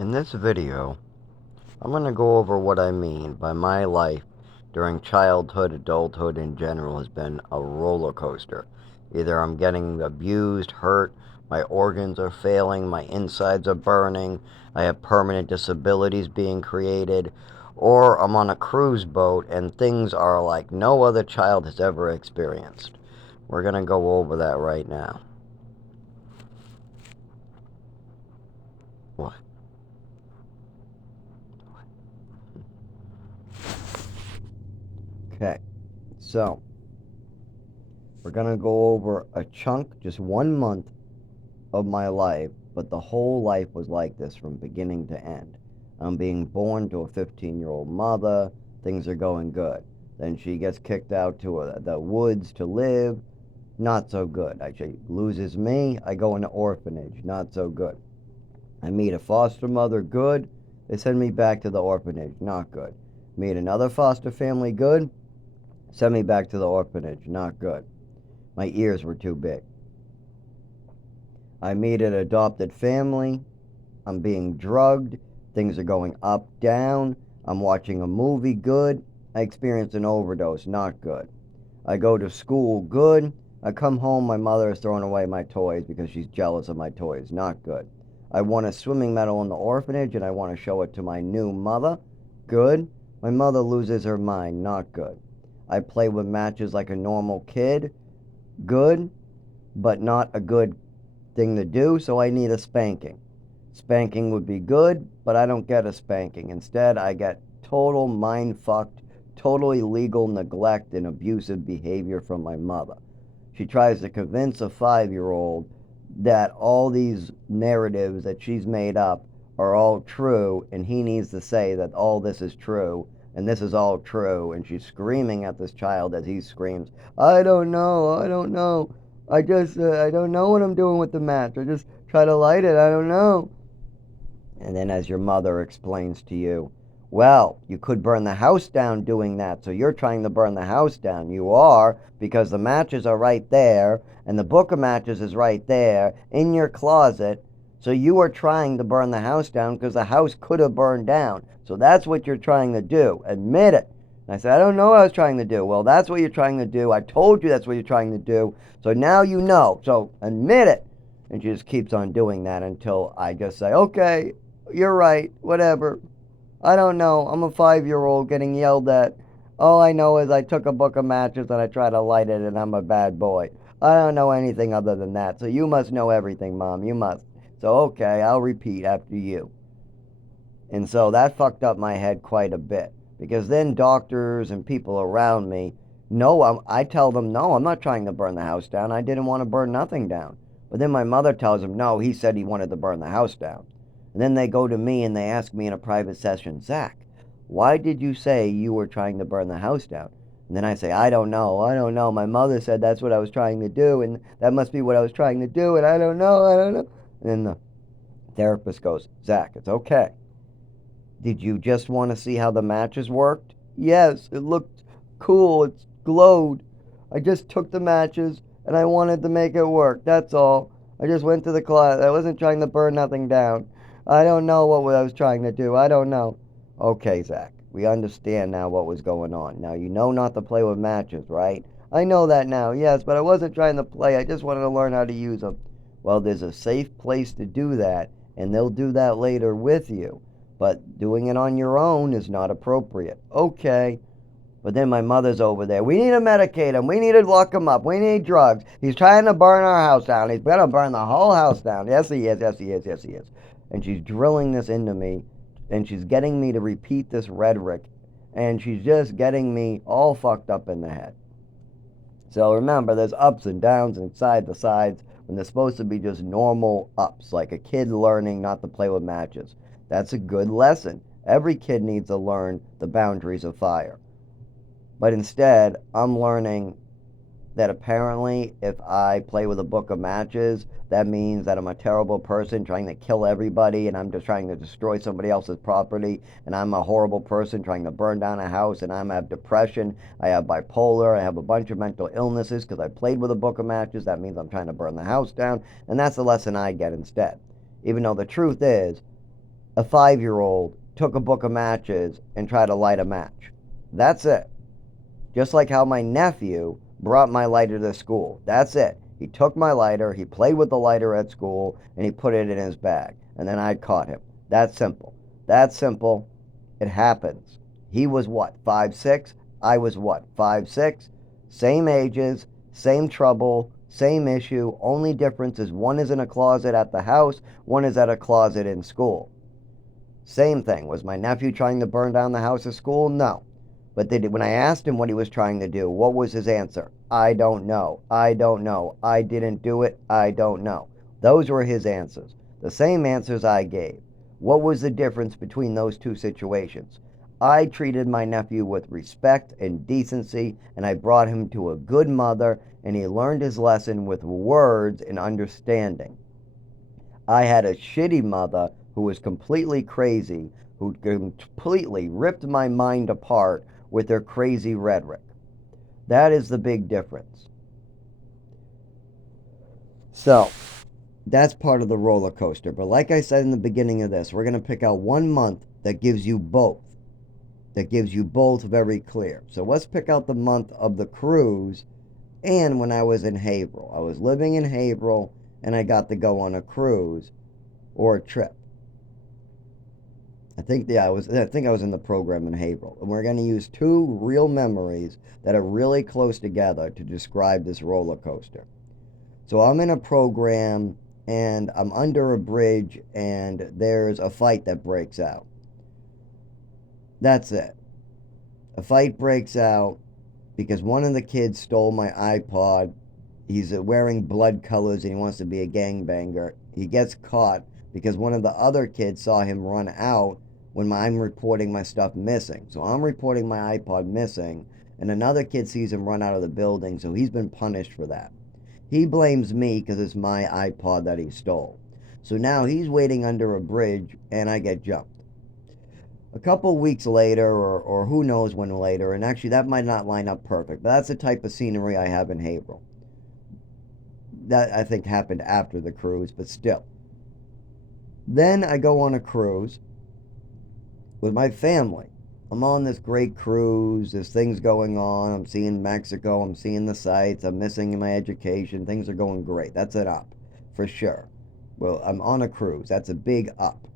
In this video, I'm going to go over what I mean by my life during childhood, adulthood in general has been a roller coaster. Either I'm getting abused, hurt, my organs are failing, my insides are burning, I have permanent disabilities being created, or I'm on a cruise boat and things are like no other child has ever experienced. We're going to go over that right now. What? Okay, so we're going to go over a chunk, just 1 month of my life, but the whole life was like this from beginning to end. I'm being born to a 15-year-old mother. Things are going good. Then she gets kicked out to the woods to live. Not so good. She loses me. I go into orphanage. Not so good. I meet a foster mother. Good. They send me back to the orphanage. Not good. Meet another foster family. Good. Send me back to the orphanage. Not good. My ears were too big. I meet an adopted family. I'm being drugged. Things are going up, down. I'm watching a movie. Good. I experience an overdose. Not good. I go to school. Good. I come home. My mother is throwing away my toys because she's jealous of my toys. Not good. I won a swimming medal in the orphanage and I want to show it to my new mother. Good. My mother loses her mind. Not good. I play with matches like a normal kid. Good, but not a good thing to do, so I need a spanking. Spanking would be good, but I don't get a spanking. Instead, I get total mind fucked, total illegal neglect and abusive behavior from my mother. She tries to convince a 5-year-old that all these narratives that she's made up are all true, and he needs to say that all this is true, and this is all true. And she's screaming at this child as he screams, I don't know, I don't know. I don't know what I'm doing with the match. I just try to light it. I don't know. And then as your mother explains to you, well, you could burn the house down doing that. So you're trying to burn the house down. You are, because the matches are right there and the book of matches is right there in your closet. So you are trying to burn the house down because the house could have burned down. So that's what you're trying to do. Admit it. And I said, I don't know what I was trying to do. Well, that's what you're trying to do. I told you that's what you're trying to do. So now you know. So admit it. And she just keeps on doing that until I just say, okay, you're right, whatever. I don't know. I'm a 5-year-old getting yelled at. All I know is I took a book of matches and I tried to light it and I'm a bad boy. I don't know anything other than that. So you must know everything, Mom. You must. So, okay, I'll repeat after you. And so that fucked up my head quite a bit. Because then doctors and people around me know, I tell them, no, I'm not trying to burn the house down. I didn't want to burn nothing down. But then my mother tells them, no, he said he wanted to burn the house down. And then they go to me and they ask me in a private session, Zach, why did you say you were trying to burn the house down? And then I say, I don't know. I don't know. My mother said that's what I was trying to do, and that must be what I was trying to do, and I don't know. I don't know. And then the therapist goes, Zach, it's okay. Did you just want to see how the matches worked? Yes, it looked cool. It glowed. I just took the matches and I wanted to make it work. That's all. I just went to the class. I wasn't trying to burn nothing down. I don't know what I was trying to do. I don't know. Okay, Zach. We understand now what was going on. Now you know not to play with matches, right? I know that now, yes, but I wasn't trying to play. I just wanted to learn how to use them. Well, there's a safe place to do that, and they'll do that later with you. But doing it on your own is not appropriate. Okay. But then my mother's over there. We need to medicate him. We need to lock him up. We need drugs. He's trying to burn our house down. He's going to burn the whole house down. Yes, he is. Yes, he is. Yes, he is. And she's drilling this into me. And she's getting me to repeat this rhetoric. And she's just getting me all fucked up in the head. So remember, there's ups and downs and side to sides when they're supposed to be just normal ups, like a kid learning not to play with matches. That's a good lesson. Every kid needs to learn the boundaries of fire. But instead, I'm learning that apparently if I play with a book of matches, that means that I'm a terrible person trying to kill everybody and I'm just trying to destroy somebody else's property, and I'm a horrible person trying to burn down a house, and I have depression, I have bipolar, I have a bunch of mental illnesses because I played with a book of matches. That means I'm trying to burn the house down, and that's the lesson I get instead. Even though the truth is, a 5-year-old took a book of matches and tried to light a match. That's it. Just like how my nephew brought my lighter to school. That's it. He took my lighter, he played with the lighter at school, and he put it in his bag. And then I caught him. That's simple. That's simple. It happens. He was what, 5'6"? I was what, 5'6"? Same ages, same trouble, same issue. Only difference is one is in a closet at the house, one is at a closet in school. Same thing. Was my nephew trying to burn down the house at school? No. But when I asked him what he was trying to do, what was his answer? I don't know. I don't know. I didn't do it. I don't know. Those were his answers. The same answers I gave. What was the difference between those two situations? I treated my nephew with respect and decency, and I brought him to a good mother, and he learned his lesson with words and understanding. I had a shitty mother who was completely crazy, who completely ripped my mind apart with their crazy rhetoric. That is the big difference. So, that's part of the roller coaster. But like I said in the beginning of this, we're going to pick out 1 month that gives you both. That gives you both very clear. So let's pick out the month of the cruise and when I was in Haverhill. I was living in Haverhill and I got to go on a cruise or a trip. I think I was in the program in Haverhill. And we're going to use 2 real memories that are really close together to describe this roller coaster. So I'm in a program and I'm under a bridge and there's a fight that breaks out. That's it. A fight breaks out because one of the kids stole my iPod. He's wearing blood colors and he wants to be a gangbanger. He gets caught because one of the other kids saw him run out when I'm reporting my stuff missing. So I'm reporting my iPod missing, and another kid sees him run out of the building, so he's been punished for that. He blames me because it's my iPod that he stole. So now he's waiting under a bridge, and I get jumped. A couple weeks later, or who knows when later, and actually that might not line up perfect, but that's the type of scenery I have in Haverhill. That, I think, happened after the cruise, but still. Then I go on a cruise with my family. I'm on this great cruise. There's things going on. I'm seeing Mexico. I'm seeing the sights. I'm missing my education. Things are going great. That's an up, for sure. Well, I'm on a cruise. That's a big up.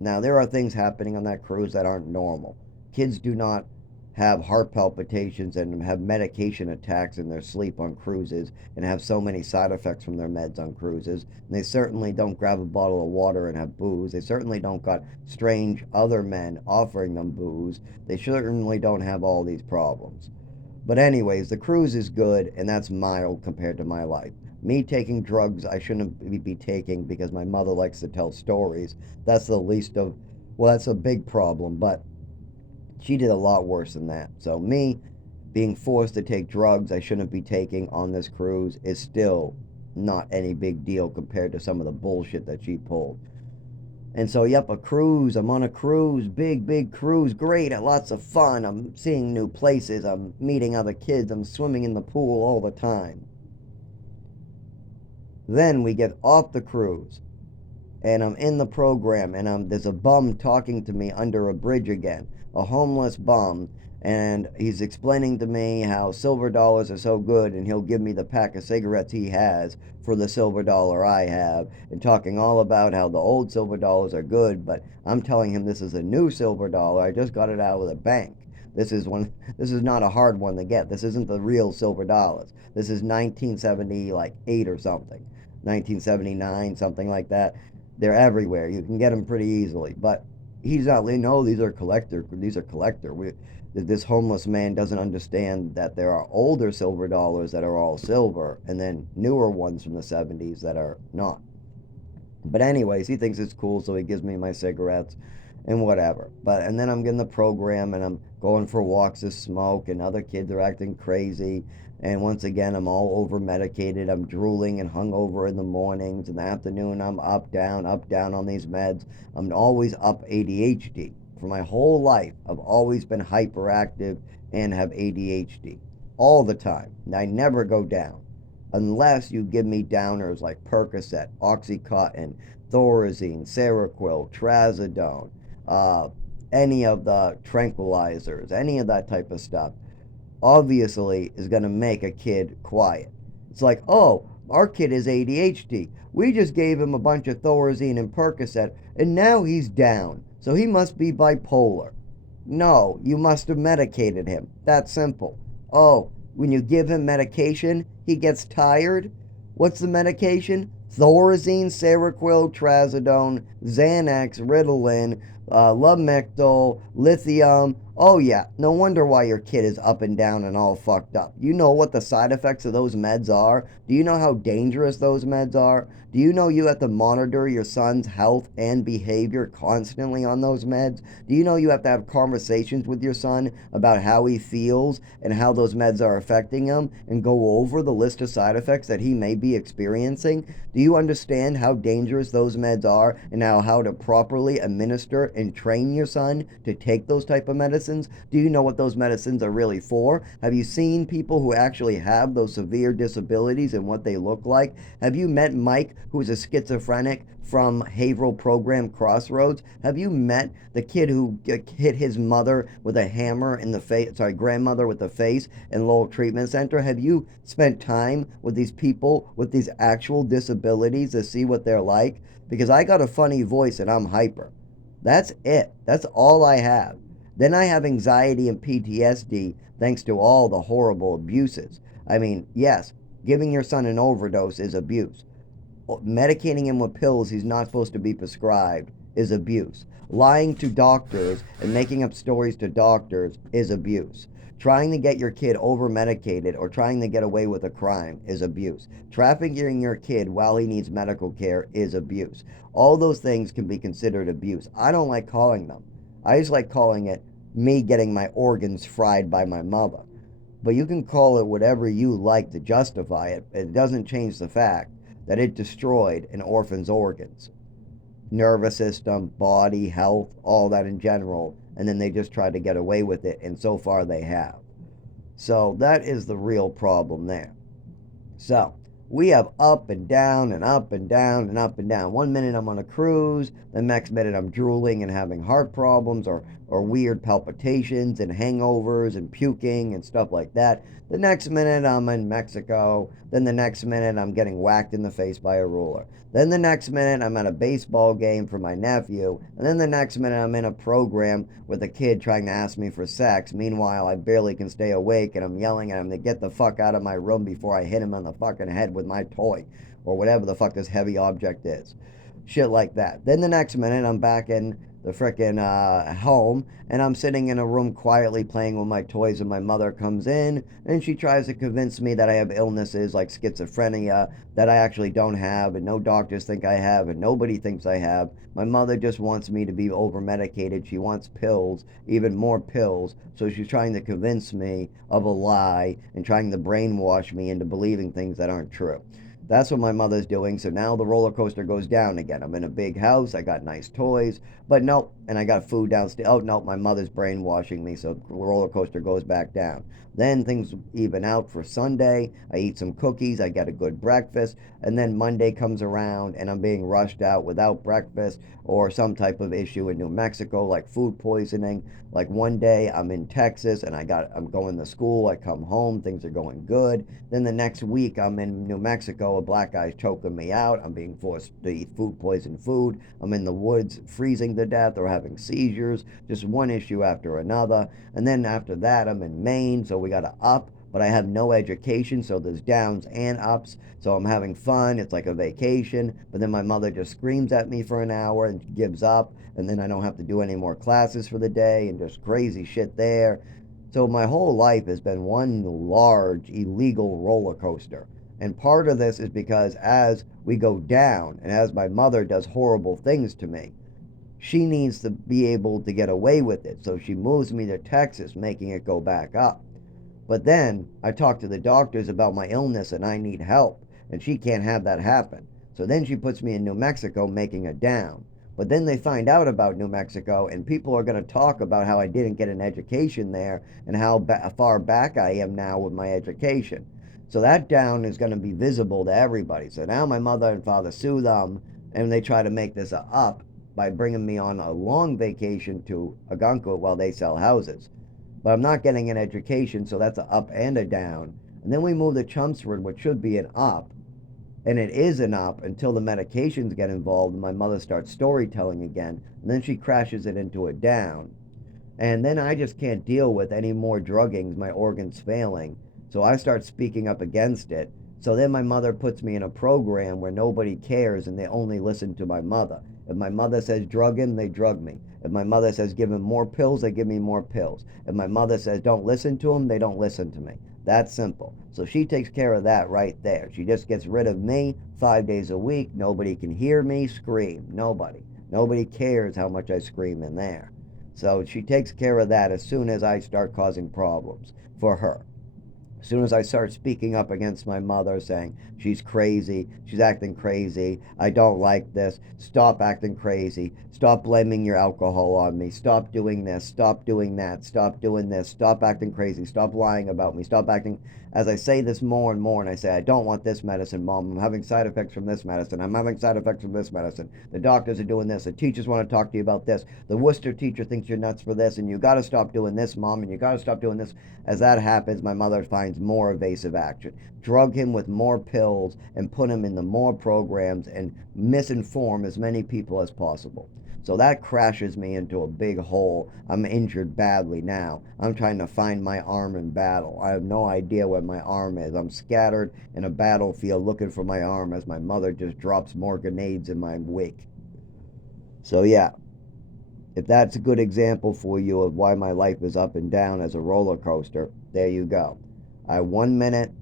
Now, there are things happening on that cruise that aren't normal. Kids do not have heart palpitations and have medication attacks in their sleep on cruises and have so many side effects from their meds on cruises. And they certainly don't grab a bottle of water and have booze. They certainly don't got strange other men offering them booze. They certainly don't have all these problems. But anyways, the cruise is good, and that's mild compared to my life. Me taking drugs I shouldn't be taking because my mother likes to tell stories. That's the least of, well, that's a big problem, but she did a lot worse than that. So me being forced to take drugs I shouldn't be taking on this cruise is still not any big deal compared to some of the bullshit that she pulled. And so, yep, a cruise. I'm on a cruise, big cruise, great, lots of fun. I'm seeing new places. I'm meeting other kids. I'm swimming in the pool all the time. Then we get off the cruise, and I'm in the program, and there's a bum talking to me under a bridge again, a homeless bum, and he's explaining to me how silver dollars are so good, and he'll give me the pack of cigarettes he has for the silver dollar I have, and talking all about how the old silver dollars are good, but I'm telling him this is a new silver dollar. I just got it out of the bank. This is not a hard one to get. This isn't the real silver dollars. This is 1978 or something. 1979, something like that. They're everywhere. You can get them pretty easily. But he's not, no, these are collector. This homeless man doesn't understand that there are older silver dollars that are all silver, and then newer ones from the 70s that are not. But anyways, he thinks it's cool, so he gives me my cigarettes and whatever. And then I'm getting the program, and I'm going for walks to smoke, and other kids are acting crazy. And once again, I'm all over medicated. I'm drooling and hungover in the mornings. In the afternoon, I'm up, down on these meds. I'm always up ADHD. For my whole life, I've always been hyperactive and have ADHD. All the time. I never go down. Unless you give me downers like Percocet, Oxycontin, Thorazine, Seroquel, Trazodone, uh, any of the tranquilizers, any of that type of stuff, obviously is going to make a kid quiet. It's like, oh, our kid is ADHD. We just gave him a bunch of Thorazine and Percocet, and now he's down. So he must be bipolar. No, you must have medicated him. That's simple. Oh, when you give him medication, he gets tired. What's the medication? Thorazine, Seroquel, Trazodone, Xanax, Ritalin, Lamictal, lithium. Oh yeah, no wonder why your kid is up and down and all fucked up. You know what the side effects of those meds are? Do you know how dangerous those meds are? Do you know you have to monitor your son's health and behavior constantly on those meds? Do you know you have to have conversations with your son about how he feels and how those meds are affecting him and go over the list of side effects that he may be experiencing? Do you understand how dangerous those meds are and now how to properly administer and train your son to take those type of medicines? Do you know what those medicines are really for? Have you seen people who actually have those severe disabilities and what they look like? Have you met Mike, who's a schizophrenic from Haverhill Program Crossroads? Have you met the kid who hit his mother with a hammer in the face, sorry, grandmother with the face in Lowell Treatment Center? Have you spent time with these people with these actual disabilities to see what they're like? Because I got a funny voice and I'm hyper. That's it. That's all I have. Then I have anxiety and PTSD thanks to all the horrible abuses. I mean, yes, giving your son an overdose is abuse. Medicating him with pills he's not supposed to be prescribed is abuse. Lying to doctors and making up stories to doctors is abuse. Trying to get your kid over medicated or trying to get away with a crime is abuse. Trafficking your kid while he needs medical care is abuse. All those things can be considered abuse. I don't like calling them. I just like calling it me getting my organs fried by my mother. But you can call it whatever you like to justify it. It doesn't change the fact that it destroyed an orphan's organs, nervous system, body, health, all that in general. And then they just tried to get away with it. And so far they have. So that is the real problem there. So we have up and down and up and down and up and down. One minute I'm on a cruise, the next minute I'm drooling and having heart problems or weird palpitations and hangovers and puking and stuff like that. The next minute I'm in Mexico. Then the next minute I'm getting whacked in the face by a ruler. Then the next minute I'm at a baseball game for my nephew. And then the next minute I'm in a program with a kid trying to ask me for sex. Meanwhile, I barely can stay awake and I'm yelling at him to get the fuck out of my room before I hit him on the fucking head with my toy or whatever the fuck this heavy object is. Shit like that. Then the next minute I'm back in the frickin' home and I'm sitting in a room quietly playing with my toys and my mother comes in and she tries to convince me that I have illnesses like schizophrenia that I actually don't have and no doctors think I have and nobody thinks I have. My mother just wants me to be over medicated. She wants pills, even more pills. So she's trying to convince me of a lie and trying to brainwash me into believing things that aren't true. That's what my mother's doing. So now the roller coaster goes down again. I'm in a big house. I got nice toys. But nope. And I got food downstairs. Oh, nope. My mother's brainwashing me. So the roller coaster goes back down. Then things even out for Sunday. I eat some cookies. I get a good breakfast. And then Monday comes around and I'm being rushed out without breakfast or some type of issue in New Mexico like food poisoning. Like one day I'm in Texas and I'm going to school. I come home. Things are going good. Then the next week I'm in New Mexico. A black guy's choking me out. I'm being forced to eat food poison food. I'm in the woods freezing to death or having seizures. Just one issue after another. And then after that I'm in Maine. So we got to up. But I have no education, so there's downs and ups. So I'm having fun. It's like a vacation. But then my mother just screams at me for an hour and gives up. And then I don't have to do any more classes for the day and just crazy shit there. So my whole life has been one large illegal roller coaster. And part of this is because as we go down and as my mother does horrible things to me, she needs to be able to get away with it. So she moves me to Texas, making it go back up. But then I talk to the doctors about my illness and I need help, and she can't have that happen. So then she puts me in New Mexico, making it down. But then they find out about New Mexico, and people are going to talk about how I didn't get an education there and how far back I am now with my education. So that down is going to be visible to everybody. So now my mother and father sue them And they try to make this a up by bringing me on a long vacation to Agunquit while they sell houses. But I'm not getting an education, so that's a up and a down. And then we move to Chelmsford, which should be an up, and it is an up until the medications get involved and my mother starts storytelling again, and then she crashes it into a down. And then I just can't deal with any more druggings, my organs failing. So I start speaking up against it. So then my mother puts me in a program where nobody cares and they only listen to my mother. If my mother says drug him, they drug me. If my mother says give him more pills, they give me more pills. If my mother says don't listen to him, they don't listen to me. That's simple. So she takes care of that right there. She just gets rid of me 5 days a week. Nobody can hear me scream. Nobody. Nobody cares how much I scream in there. So she takes care of that as soon as I start causing problems for her. As soon as I start speaking up against my mother, saying she's crazy, she's acting crazy, I don't like this, stop acting crazy, stop blaming your alcohol on me, stop doing this, stop doing that, stop doing this, stop acting crazy, stop lying about me, stop acting. As I say this more and more, and I say, I don't want this medicine, Mom. I'm having side effects from this medicine. I'm having side effects from this medicine. The doctors are doing this. The teachers want to talk to you about this. The Worcester teacher thinks you're nuts for this, and you got to stop doing this, Mom, and you got to stop doing this. As that happens, my mother finds more evasive action. Drug him with more pills and put him in the more programs and misinform as many people as possible. So that crashes me into a big hole. I'm injured badly now. I'm trying to find my arm in battle. I have no idea where my arm is. I'm scattered in a battlefield looking for my arm as my mother just drops more grenades in my wake. So yeah, if that's a good example for you of why my life is up and down as a roller coaster, there you go. 1 minute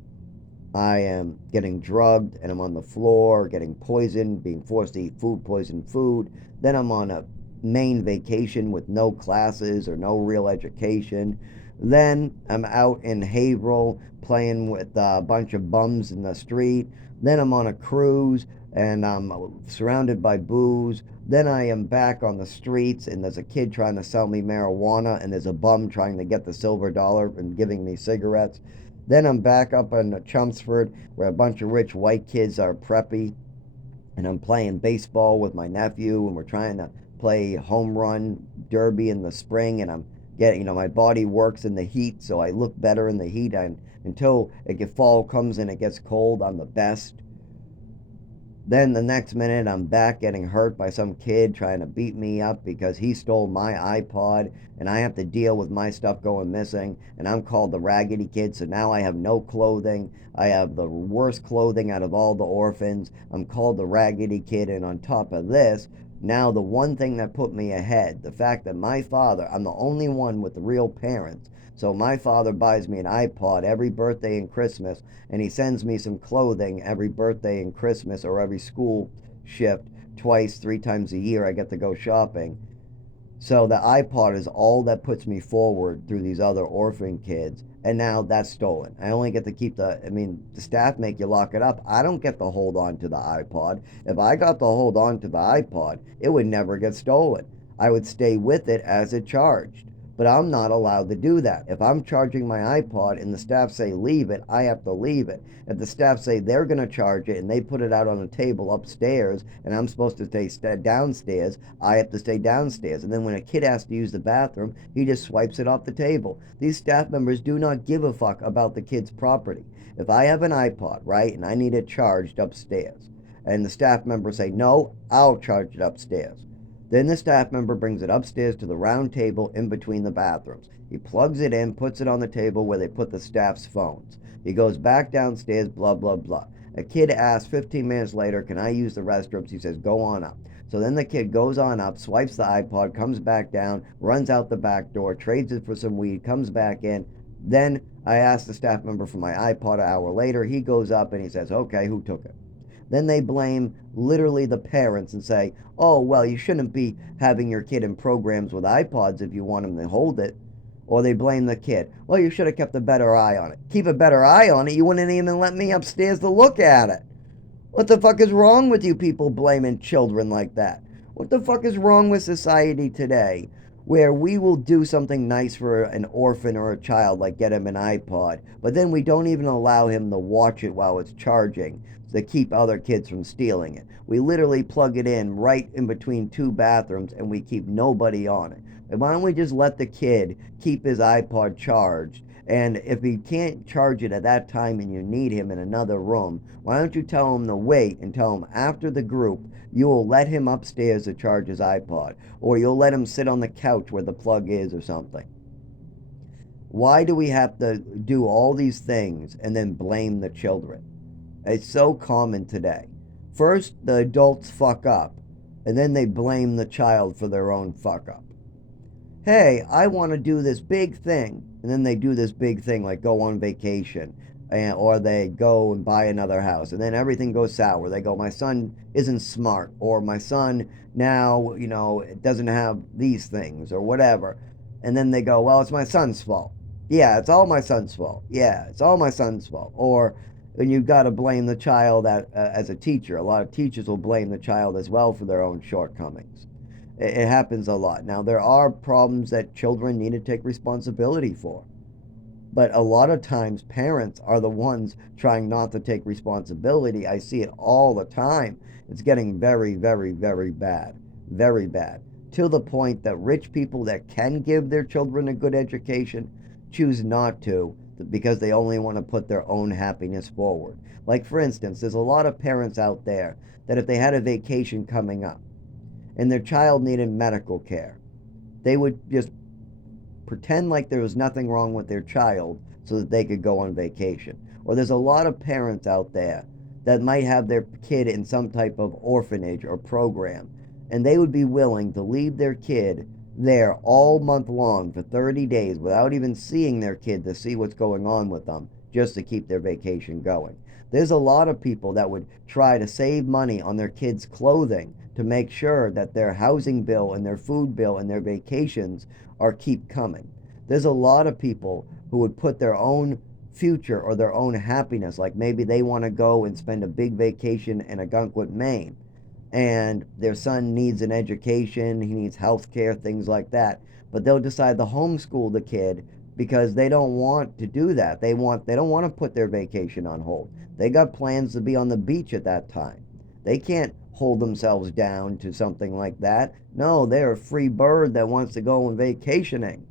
I am getting drugged and I'm on the floor, getting poisoned, being forced to eat food, poisoned food. Then I'm on a Maine vacation with no classes or no real education. Then I'm out in Haverhill playing with a bunch of bums in the street. Then I'm on a cruise and I'm surrounded by booze. Then I am back on the streets and there's a kid trying to sell me marijuana and there's a bum trying to get the silver dollar and giving me cigarettes. Then I'm back up in Chelmsford where a bunch of rich white kids are preppy and I'm playing baseball with my nephew and we're trying to play home run derby in the spring and I'm getting, my body works in the heat so I look better in the heat and until fall comes and it gets cold, I'm the best. Then the next minute, I'm back getting hurt by some kid trying to beat me up because he stole my iPod, and I have to deal with my stuff going missing, and I'm called the Raggedy Kid, so now I have no clothing. I have the worst clothing out of all the orphans. I'm called the Raggedy Kid, and on top of this, now the one thing that put me ahead, the fact that my father, I'm the only one with real parents, so my father buys me an iPod every birthday and Christmas, and he sends me some clothing every birthday and Christmas or every school shift twice, 3 times a year. I get to go shopping. So the iPod is all that puts me forward through these other orphan kids. And now that's stolen. I only get to keep the staff make you lock it up. I don't get to hold on to the iPod. If I got to hold on to the iPod, it would never get stolen. I would stay with it as it charged. But I'm not allowed to do that. If I'm charging my iPod and the staff say leave it, I have to leave it. If the staff say they're going to charge it and they put it out on a table upstairs and I'm supposed to stay downstairs, I have to stay downstairs. And then when a kid has to use the bathroom, he just swipes it off the table. These staff members do not give a fuck about the kid's property. If I have an iPod, right, and I need it charged upstairs, and the staff members say, no, I'll charge it upstairs. Then the staff member brings it upstairs to the round table in between the bathrooms. He plugs it in, puts it on the table where they put the staff's phones. He goes back downstairs, blah, blah, blah. A kid asks 15 minutes later, can I use the restrooms? He says, go on up. So then the kid goes on up, swipes the iPod, comes back down, runs out the back door, trades it for some weed, comes back in. Then I ask the staff member for my iPod an hour later. He goes up and he says, okay, who took it? Then they blame literally the parents and say, oh, well, you shouldn't be having your kid in programs with iPods if you want him to hold it. Or they blame the kid. Well, you should have kept a better eye on it. Keep a better eye on it? You wouldn't even let me upstairs to look at it. What the fuck is wrong with you people blaming children like that? What the fuck is wrong with society today where we will do something nice for an orphan or a child, like get him an iPod, but then we don't even allow him to watch it while it's charging to keep other kids from stealing it. We literally plug it in right in between two bathrooms and we keep nobody on it. And why don't we just let the kid keep his iPod charged? And if he can't charge it at that time and you need him in another room, why don't you tell him to wait and tell him after the group you will let him upstairs to charge his iPod, or you'll let him sit on the couch where the plug is or something. Why do we have to do all these things and then blame the children? It's so common today. First, the adults fuck up, and then they blame the child for their own fuck up. Hey, I want to do this big thing. And then they do this big thing like go on vacation, or they go and buy another house. And then everything goes sour. They go, my son isn't smart, or my son now, doesn't have these things, or whatever. And then they go, well, it's my son's fault. Yeah, it's all my son's fault. Yeah, it's all my son's fault. Or and you've got to blame the child as a teacher. A lot of teachers will blame the child as well for their own shortcomings. It happens a lot. Now, there are problems that children need to take responsibility for. But a lot of times, parents are the ones trying not to take responsibility. I see it all the time. It's getting very, very, very bad. Very bad. To the point that rich people that can give their children a good education choose not to because they only want to put their own happiness forward. Like, for instance, there's a lot of parents out there that if they had a vacation coming up, and their child needed medical care, they would just pretend like there was nothing wrong with their child so that they could go on vacation. Or there's a lot of parents out there that might have their kid in some type of orphanage or program, and they would be willing to leave their kid there all month long for 30 days without even seeing their kid to see what's going on with them just to keep their vacation going. There's a lot of people that would try to save money on their kids' clothing to make sure that their housing bill and their food bill and their vacations are keep coming. There's a lot of people who would put their own future or their own happiness, like maybe they want to go and spend a big vacation in Algonquin, Maine, and their son needs an education, he needs health care, things like that. But they'll decide to homeschool the kid because they don't want to do that. They don't want to put their vacation on hold. They got plans to be on the beach at that time. They can't hold themselves down to something like that. No, they're a free bird that wants to go on vacationing.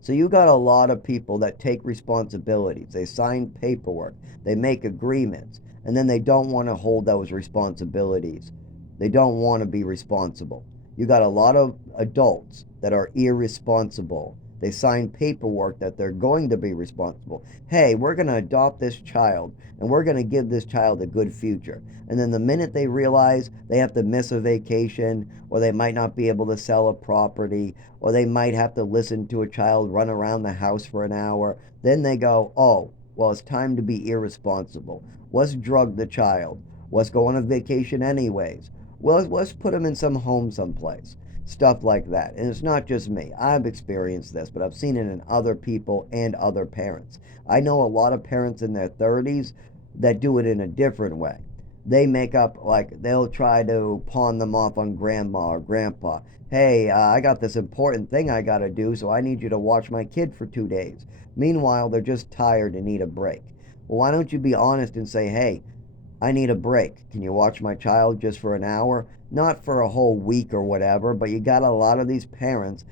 So you got a lot of people that take responsibilities. They sign paperwork, they make agreements, and then they don't want to hold those responsibilities. They don't want to be responsible. You got a lot of adults that are irresponsible. They sign paperwork that they're going to be responsible. Hey, we're going to adopt this child and we're going to give this child a good future. And then the minute they realize they have to miss a vacation, or they might not be able to sell a property, or they might have to listen to a child run around the house for an hour, then they go, oh, well, it's time to be irresponsible. Let's drug the child. Let's go on a vacation anyways. Well, let's put him in some home someplace. Stuff like that. And it's not just me. I've experienced this, but I've seen it in other people and other parents. I know a lot of parents in their 30s that do it in a different way. They make up, like, they'll try to pawn them off on grandma or grandpa. Hey, I got this important thing I got to do, so I need you to watch my kid for 2 days. Meanwhile, they're just tired and need a break. Well, why don't you be honest and say, hey, I need a break. Can you watch my child just for an hour? Not for a whole week or whatever, but you got a lot of these parents